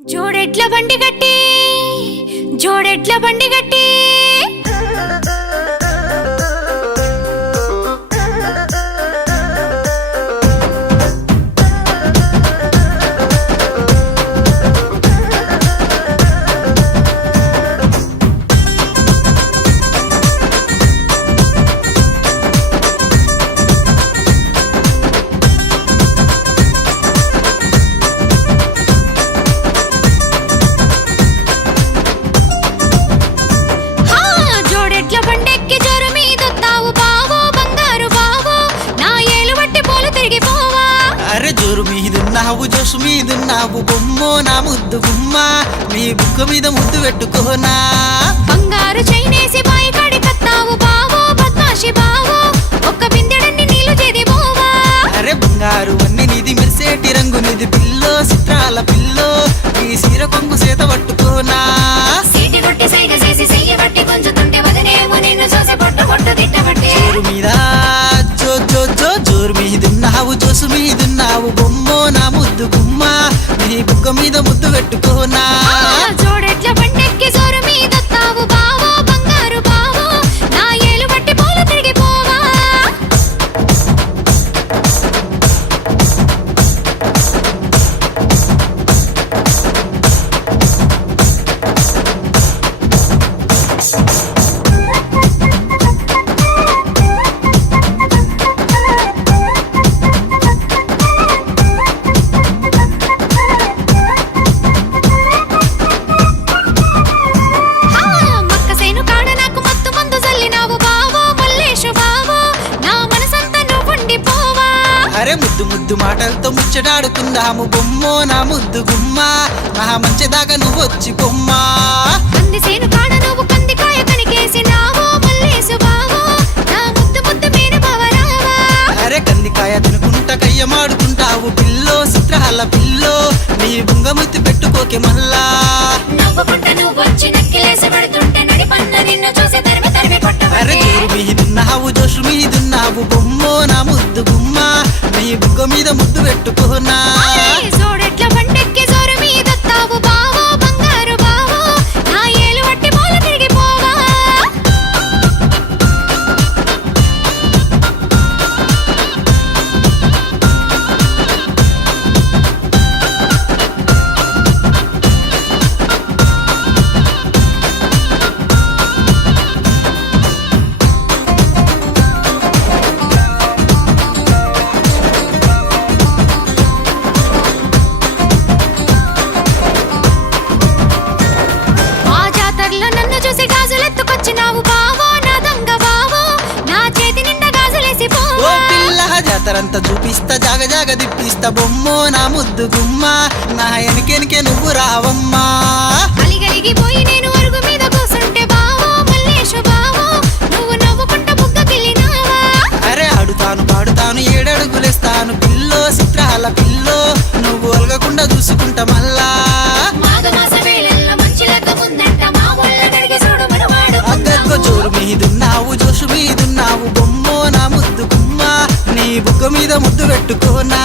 జోడెడ్ల బండి గట్టి జోడెడ్ల బండి గట్టి జోరు మీదున్నావు జోసు మీదున్నావు బొమ్మో నా ముద్దు గుమ్మ నీ బుక్క మీద ముద్దు పెట్టుకోనా బంగారు చైనేసి బాయి కాడి కత్తావు బావో బద్మాషి బావో ఒక్క బిందెడన్ని నీళ్లు చేది బోవా అరే బంగారు అన్ని నిధి మెరిసేటి రంగు నిధి పిల్లో చిత్రాల పిల్లో నీ సీర కొంగు సేత పట్టుకోనా సీటి కొట్టి సైగ చేసి చెయ్యి బట్టి కొంచుతుంటే వదనేమో నిన్ను చూసి పొట్టు పొట్టు తిట్టబట్టి జోరు మీద జో జో జో జోరు మీదున్నావు జోసు మీదున్నావు బొమ్మో నా ముద్దు గుమ్మ నీ బుక్క మీద ముద్దు పెట్టుకోనా జోడెడ్ల బండెక్కి జోరు మీద తావు బావో బంగారు బావో నా ఏలు బట్టి పోలు తిరిగిపోవా అరే ముద్దు ముద్దు మాటలతో ముచ్చటాడుకుందాము బొమ్మో నా ముద్దు గుమ్మ నా మంచిదాకా నువ్వు వచ్చి బొమ్మ కందిసేను కాడ నువ్వు కందికాయ కనికేసినావో మల్లేసు బావో నా ముద్దు ముద్దు మీరు బావరావా అరే కందికాయ తినుకుంటా కయ్యమాడుకుంటావు పిల్లో చిత్రాల పిల్లో నీ బుంగముత్తి పెట్టుకోకే మల్లా నవ్వుకుంటా నువ్వు వచ్చి నక్కిలేసి పడుతుంటే నడిపన్న నిన్ను చూసి తరిమి తరిమి అరే జోరు మీదున్నావు జోషు మీదున్నావు బొమ్మో నా ముద్దు గుమ్మ నీ బుగ్గ మీద ముద్దు పెట్టుకోనా జోడెడ్ల బండెక్కి జోరు మీద తావు బావో బంగారు బావో నా ఏలు వట్టి పోలు తిరిగిపోవా నన్ను చూసి గాజులెత్తుకొచ్చినావు బావో నా దొంగ బావో నా చేతి నిండా గాజులేసి ఓ పోవా పిల్ల జాతరంతా చూపిస్తా జాగ జాగ దిప్పిస్తా బొమ్మో నా ముద్దు గుమ్మ నా ఎనికెనికే నువ్వు రావమ్మా అలిగలిగిపోయి నేను అరుగు మీద కూసుంటే బావో మల్లేషు బావో నువ్వు నవ్వుకుంటా బుగ్గకిల్లినావా అరే ఆడుతాను పాడుతాను ఏడడుగులేస్తాను పిల్లో చిత్రాల పిల్లో నువ్వు ఒలగకుండా చూసుకుంటా మళ్ళా మాఘమాస వేళల్లో మంచి లెక్క ఉందంట మా ఊళ్ళో నడిగి చూడు మనవాడు అగ్గగ్గో జోరు మీదున్నావు జోషు మీదున్నావు బొమ్మో నా ముద్దు గుమ్మ నీ బుగ్గ మీద ముద్దు పెట్టుకోనా